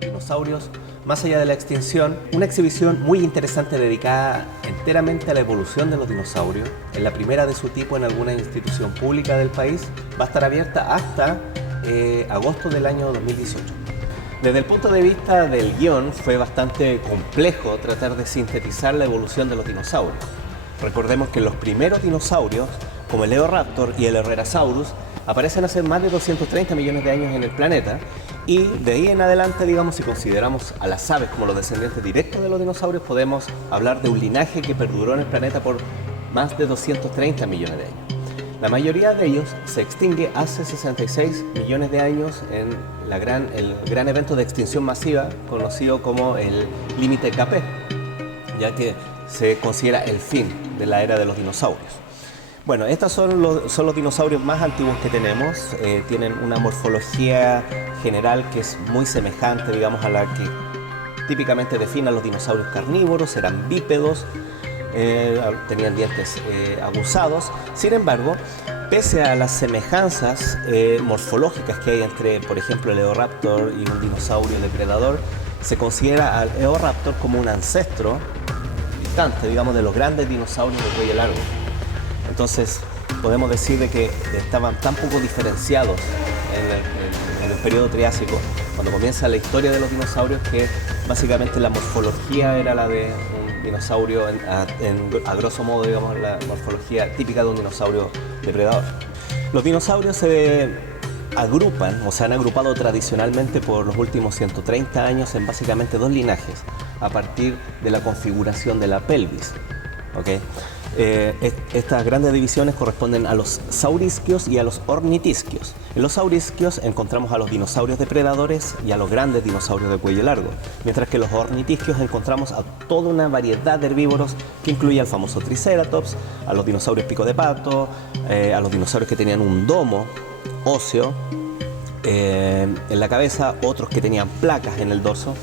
Dinosaurios más allá de la extinción, una exhibición muy interesante dedicada enteramente a la evolución de los dinosaurios, es la primera de su tipo en alguna institución pública del país, va a estar abierta hasta agosto del año 2018. Desde el punto de vista del guión fue bastante complejo tratar de sintetizar la evolución de los dinosaurios. Recordemos que los primeros dinosaurios, como el Eoraptor y el Herrerasaurus, aparecen hace más de 230 millones de años en el planeta, y de ahí en adelante, digamos, si consideramos a las aves como los descendientes directos de los dinosaurios, podemos hablar de un linaje que perduró en el planeta por más de 230 millones de años. La mayoría de ellos se extingue hace 66 millones de años en el gran evento de extinción masiva conocido como el límite Capet, ya que se considera el fin de la era de los dinosaurios. Bueno, estos son los dinosaurios más antiguos que tenemos, tienen una morfología general que es muy semejante, digamos, a la que típicamente define a los dinosaurios carnívoros, eran bípedos, tenían dientes aguzados. Sin embargo, pese a las semejanzas morfológicas que hay entre, por ejemplo, el Eoraptor y un dinosaurio depredador, se considera al Eoraptor como un ancestro distante, digamos, de los grandes dinosaurios de cuello largo. Entonces, podemos decir de que estaban tan poco diferenciados en el periodo Triásico, cuando comienza la historia de los dinosaurios, que básicamente la morfología era la de un dinosaurio, a grosso modo, digamos, la morfología típica de un dinosaurio depredador. Los dinosaurios se agrupan, o se han agrupado tradicionalmente por los últimos 130 años en básicamente dos linajes, a partir de la configuración de la pelvis. ¿Okay? Estas grandes divisiones corresponden a los saurisquios y a los ornitisquios. En los saurisquios encontramos a los dinosaurios depredadores y a los grandes dinosaurios de cuello largo, mientras que en los ornitisquios encontramos a toda una variedad de herbívoros que incluye al famoso Triceratops, a los dinosaurios pico de pato, a los dinosaurios que tenían un domo óseo en la cabeza, otros que tenían placas en el dorso.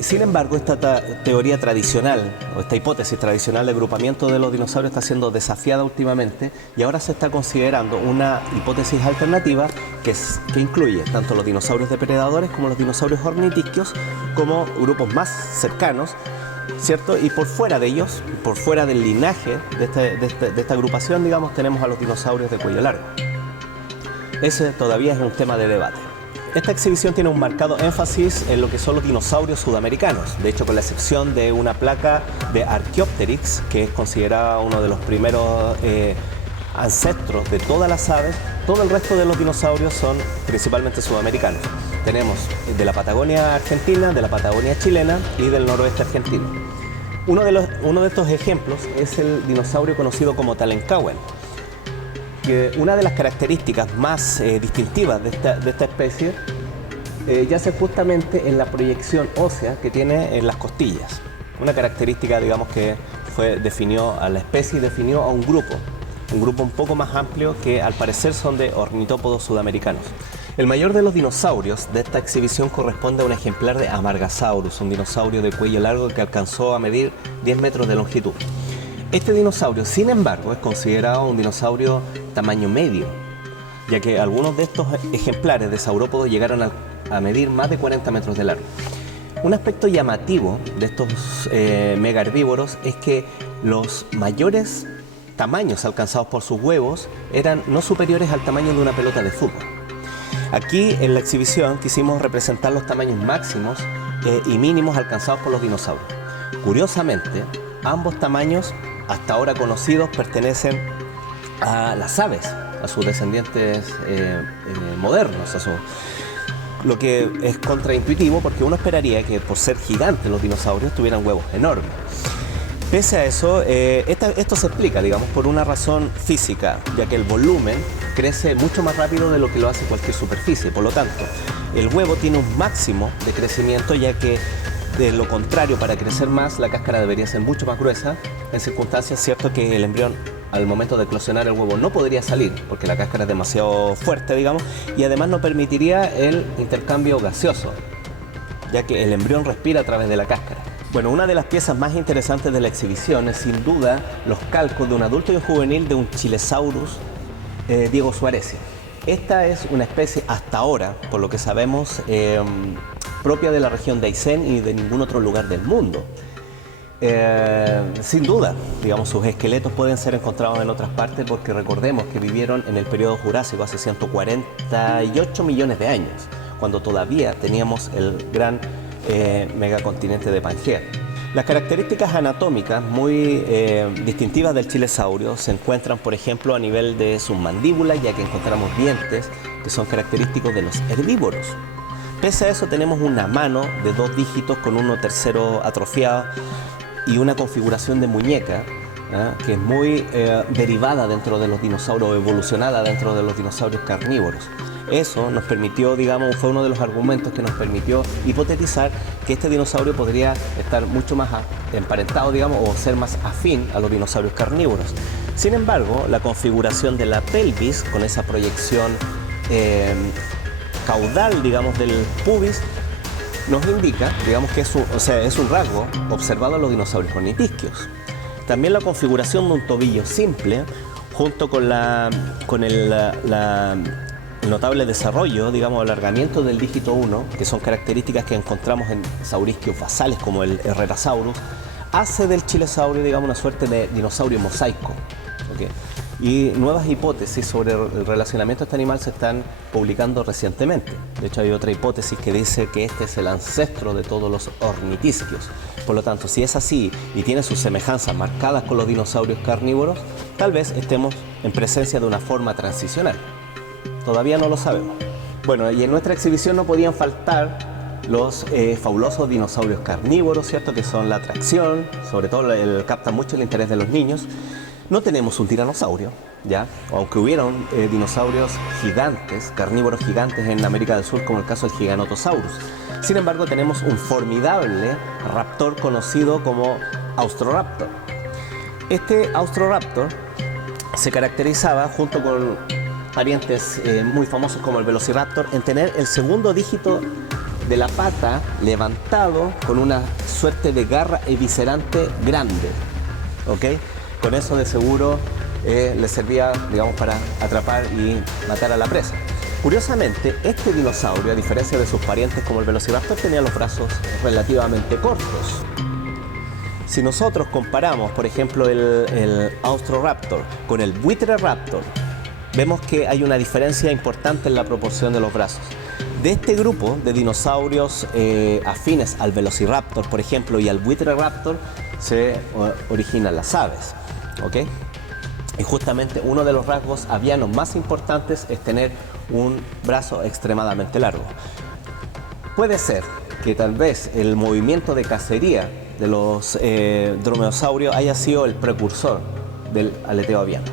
Sin embargo, esta teoría tradicional, o esta hipótesis tradicional de agrupamiento de los dinosaurios está siendo desafiada últimamente, y ahora se está considerando una hipótesis alternativa que incluye tanto los dinosaurios depredadores como los dinosaurios ornitisquios como grupos más cercanos, ¿cierto? Y por fuera de ellos, por fuera del linaje de esta agrupación, digamos, tenemos a los dinosaurios de cuello largo. Ese todavía es un tema de debate. Esta exhibición tiene un marcado énfasis en lo que son los dinosaurios sudamericanos. De hecho, con la excepción de una placa de Archaeopteryx, que es considerada uno de los primeros ancestros de todas las aves, todo el resto de los dinosaurios son principalmente sudamericanos. Tenemos de la Patagonia argentina, de la Patagonia chilena y del noroeste argentino. Uno de estos ejemplos es el dinosaurio conocido como Talencahuen, que una de las características más distintivas de esta especie yace justamente en la proyección ósea que tiene en las costillas. Una característica, digamos, que definió a la especie y definió a un grupo un poco más amplio que al parecer son de ornitópodos sudamericanos. El mayor de los dinosaurios de esta exhibición corresponde a un ejemplar de Amargasaurus, un dinosaurio de cuello largo que alcanzó a medir 10 metros de longitud. Este dinosaurio, sin embargo, es considerado un dinosaurio tamaño medio, ya que algunos de estos ejemplares de saurópodos llegaron a medir más de 40 metros de largo. Un aspecto llamativo de estos mega herbívoros es que los mayores tamaños alcanzados por sus huevos eran no superiores al tamaño de una pelota de fútbol. Aquí en la exhibición quisimos representar los tamaños máximos y mínimos alcanzados por los dinosaurios. Curiosamente, ambos tamaños hasta ahora conocidos pertenecen a las aves, a sus descendientes modernos, lo que es contraintuitivo porque uno esperaría que por ser gigantes los dinosaurios tuvieran huevos enormes. Pese a eso, esto se explica, digamos, por una razón física, ya que el volumen crece mucho más rápido de lo que lo hace cualquier superficie. Por lo tanto, el huevo tiene un máximo de crecimiento, ya que de lo contrario, para crecer más, la cáscara debería ser mucho más gruesa, en circunstancias, cierto, que el embrión al momento de eclosionar el huevo no podría salir, porque la cáscara es demasiado fuerte, digamos, y además no permitiría el intercambio gaseoso, ya que el embrión respira a través de la cáscara. Bueno, una de las piezas más interesantes de la exhibición es sin duda los calcos de un adulto y un juvenil de un Chilesaurus Diego Suárez. Esta es una especie hasta ahora, por lo que sabemos, propia de la región de Aysén y de ningún otro lugar del mundo. Sin duda, digamos, sus esqueletos pueden ser encontrados en otras partes porque recordemos que vivieron en el periodo Jurásico hace 148 millones de años, cuando todavía teníamos el gran megacontinente de Pangea. Las características anatómicas muy distintivas del chilesaurio se encuentran, por ejemplo, a nivel de sus mandíbulas, ya que encontramos dientes que son característicos de los herbívoros. Pese a eso, tenemos una mano de 2 dígitos con uno tercero atrofiado y una configuración de muñeca que es muy derivada dentro de los dinosaurios, evolucionada dentro de los dinosaurios carnívoros. Eso nos permitió, digamos, fue uno de los argumentos que nos permitió hipotetizar que este dinosaurio podría estar mucho más emparentado, digamos, o ser más afín a los dinosaurios carnívoros. Sin embargo, la configuración de la pelvis, con esa proyección caudal, digamos, del pubis, nos indica, digamos, que es un rasgo observado en los dinosaurios ornitisquios. También la configuración de un tobillo simple, junto con el notable desarrollo, digamos, alargamiento del dígito 1, que son características que encontramos en saurisquios basales como el Herrerasaurus, hace del chilesaurio, digamos, una suerte de dinosaurio mosaico. ¿Okay? Y nuevas hipótesis sobre el relacionamiento de este animal se están publicando recientemente. De hecho, hay otra hipótesis que dice que este es el ancestro de todos los ornitisquios. Por lo tanto, si es así y tiene sus semejanzas marcadas con los dinosaurios carnívoros, tal vez estemos en presencia de una forma transicional. Todavía no lo sabemos. Bueno, y en nuestra exhibición no podían faltar los fabulosos dinosaurios carnívoros, ¿cierto? Que son la atracción, sobre todo captan mucho el interés de los niños. No tenemos un tiranosaurio, ¿ya? Aunque hubieron dinosaurios gigantes, carnívoros gigantes en América del Sur, como el caso del Giganotosaurus. Sin embargo, tenemos un formidable raptor conocido como Austroraptor. Este Austroraptor se caracterizaba, junto con parientes muy famosos como el Velociraptor, en tener el segundo dígito de la pata levantado con una suerte de garra eviscerante grande. ¿Ok? Con eso de seguro le servía, digamos, para atrapar y matar a la presa. Curiosamente, este dinosaurio, a diferencia de sus parientes como el Velociraptor, tenía los brazos relativamente cortos. Si nosotros comparamos, por ejemplo, el Austroraptor con el Buitreraptor, vemos que hay una diferencia importante en la proporción de los brazos. De este grupo de dinosaurios afines al Velociraptor, por ejemplo, y al Buitreraptor, se originan las aves. ¿Ok? Y justamente uno de los rasgos avianos más importantes es tener un brazo extremadamente largo. Puede ser que tal vez el movimiento de cacería de los dromeosaurios haya sido el precursor del aleteo aviano.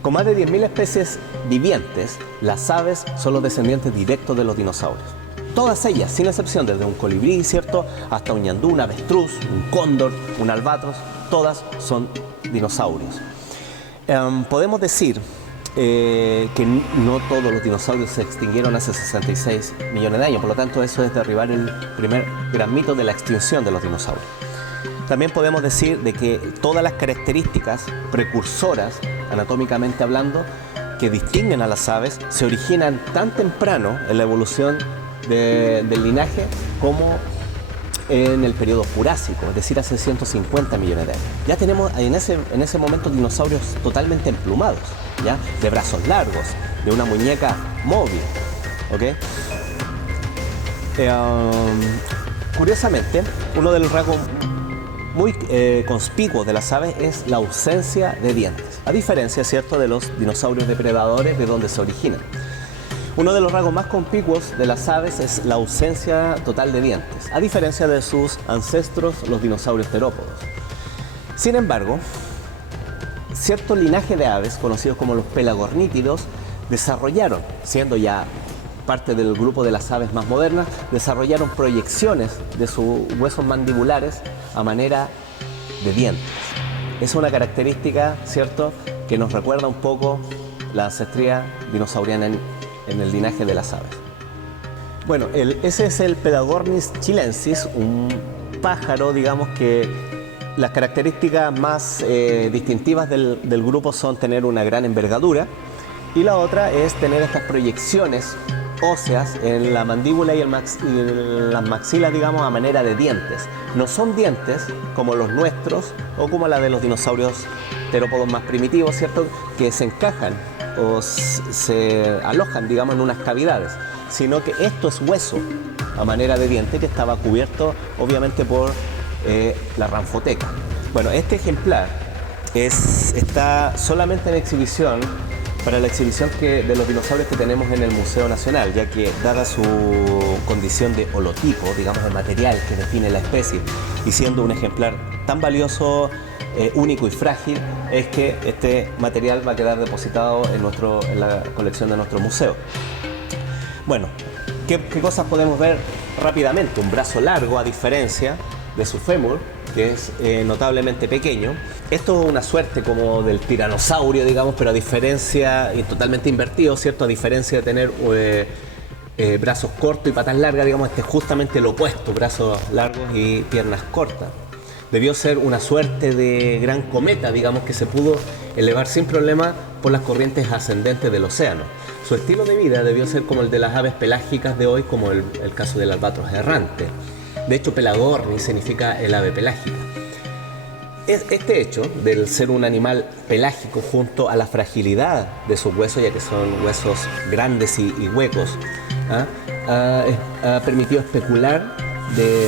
Con más de 10.000 especies vivientes, las aves son los descendientes directos de los dinosaurios. Todas ellas, sin excepción, desde un colibrí, ¿cierto?, hasta un ñandú, un avestruz, un cóndor, un albatros, todas son dinosaurios. Podemos decir que no todos los dinosaurios se extinguieron hace 66 millones de años, por lo tanto eso es derribar el primer gran mito de la extinción de los dinosaurios. También podemos decir de que todas las características precursoras, anatómicamente hablando, que distinguen a las aves, se originan tan temprano en la evolución del linaje como en el periodo Jurásico, es decir, hace 150 millones de años. Ya tenemos en ese momento dinosaurios totalmente emplumados, ¿ya? De brazos largos, de una muñeca móvil. ¿Ok? Curiosamente, uno de los rasgos muy conspicuos de las aves es la ausencia de dientes, a diferencia, ¿cierto?, de los dinosaurios depredadores de donde se originan. Uno de los rasgos más conspicuos de las aves es la ausencia total de dientes, a diferencia de sus ancestros, los dinosaurios terópodos. Sin embargo, cierto linaje de aves, conocidos como los pelagornítidos, desarrollaron, siendo ya parte del grupo de las aves más modernas, desarrollaron proyecciones de sus huesos mandibulares a manera de dientes. Es una característica, ¿cierto?, que nos recuerda un poco la ancestría dinosauriana en el linaje de las aves. Bueno, ese es el Pelagornis chilensis, un pájaro, digamos que las características más distintivas del grupo son tener una gran envergadura, y la otra es tener estas proyecciones óseas en la mandíbula y en las maxilas, digamos, a manera de dientes. No son dientes como los nuestros o como la de los dinosaurios terópodos más primitivos, ¿cierto?, que se encajan o se alojan, digamos, en unas cavidades, sino que esto es hueso a manera de diente que estaba cubierto, obviamente, por la ranfoteca. Bueno, este ejemplar está solamente en exhibición para la exhibición de los dinosaurios que tenemos en el Museo Nacional, ya que dada su condición de holotipo, digamos, el material que define la especie, y siendo un ejemplar tan valioso, único y frágil, es que este material va a quedar depositado en la colección de nuestro museo. Bueno, ¿qué cosas podemos ver rápidamente? Un brazo largo, a diferencia de su fémur, que es notablemente pequeño. Esto es una suerte como del tiranosaurio, digamos, pero a diferencia, y totalmente invertido, ¿cierto? A diferencia de tener brazos cortos y patas largas, digamos, este es justamente lo opuesto, brazos largos y piernas cortas. Debió ser una suerte de gran cometa, digamos, que se pudo elevar sin problema por las corrientes ascendentes del océano. Su estilo de vida debió ser como el de las aves pelágicas de hoy, como el caso del albatros errante. De hecho, pelagorni significa el ave pelágica. Este hecho del ser un animal pelágico, junto a la fragilidad de sus huesos, ya que son huesos grandes y huecos, ha permitido especular de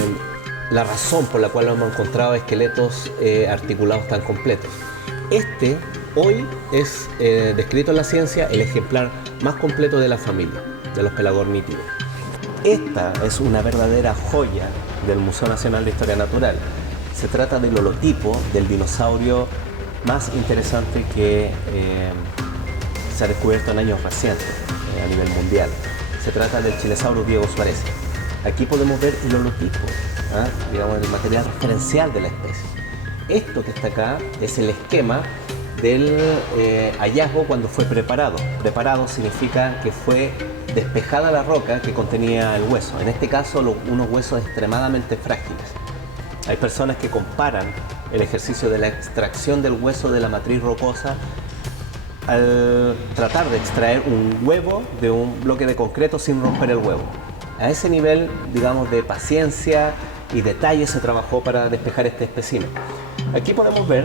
la razón por la cual hemos encontrado esqueletos articulados tan completos. Este hoy es descrito en la ciencia el ejemplar más completo de la familia, de los pelagornítidos. Esta es una verdadera joya del Museo Nacional de Historia Natural. Se trata del holotipo del dinosaurio más interesante que se ha descubierto en años recientes a nivel mundial. Se trata del Chilesaurus Diego Suárez. Aquí podemos ver el holotipo, digamos, el material referencial de la especie. Esto que está acá es el esquema del hallazgo cuando fue preparado. Preparado significa que fue despejada la roca que contenía el hueso. En este caso, unos huesos extremadamente frágiles. Hay personas que comparan el ejercicio de la extracción del hueso de la matriz rocosa al tratar de extraer un huevo de un bloque de concreto sin romper el huevo. A ese nivel, digamos, de paciencia y detalle se trabajó para despejar este espécimen. Aquí podemos ver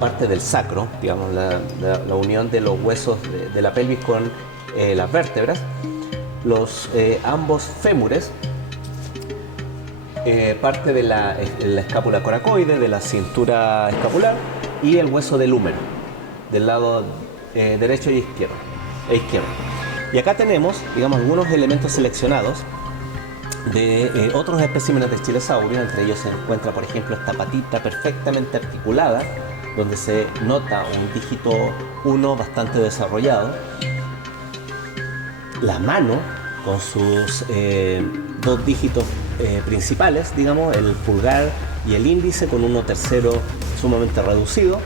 parte del sacro, digamos, la unión de los huesos de la pelvis con las vértebras, ambos fémures, parte de la escápula coracoide, de la cintura escapular, y el hueso del húmero, del lado derecho e izquierdo. Y acá tenemos, digamos, algunos elementos seleccionados de otros especímenes de Chilesaurio. Entre ellos se encuentra, por ejemplo, esta patita perfectamente articulada, donde se nota un dígito 1 bastante desarrollado. La mano con sus dos dígitos principales, digamos, el pulgar y el índice, con uno tercero sumamente reducido,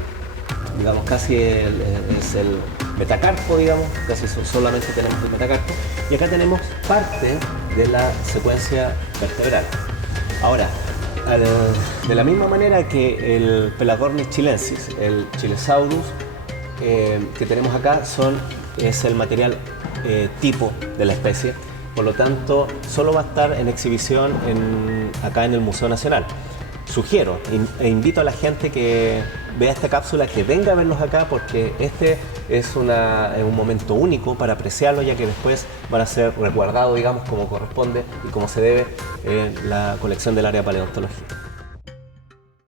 digamos, casi es el metacarpo, digamos, casi solamente tenemos el metacarpo. Y acá tenemos parte de la secuencia vertebral. Ahora, de la misma manera que el Pelagornis chilensis, el Chilesaurus que tenemos acá es el material tipo de la especie, por lo tanto solo va a estar en exhibición acá en el Museo Nacional. Sugiero e invito a la gente que vea esta cápsula, que venga a verlos acá, porque este es un momento único para apreciarlo, ya que después van a ser resguardados, digamos, como corresponde y como se debe en la colección del área de paleontología.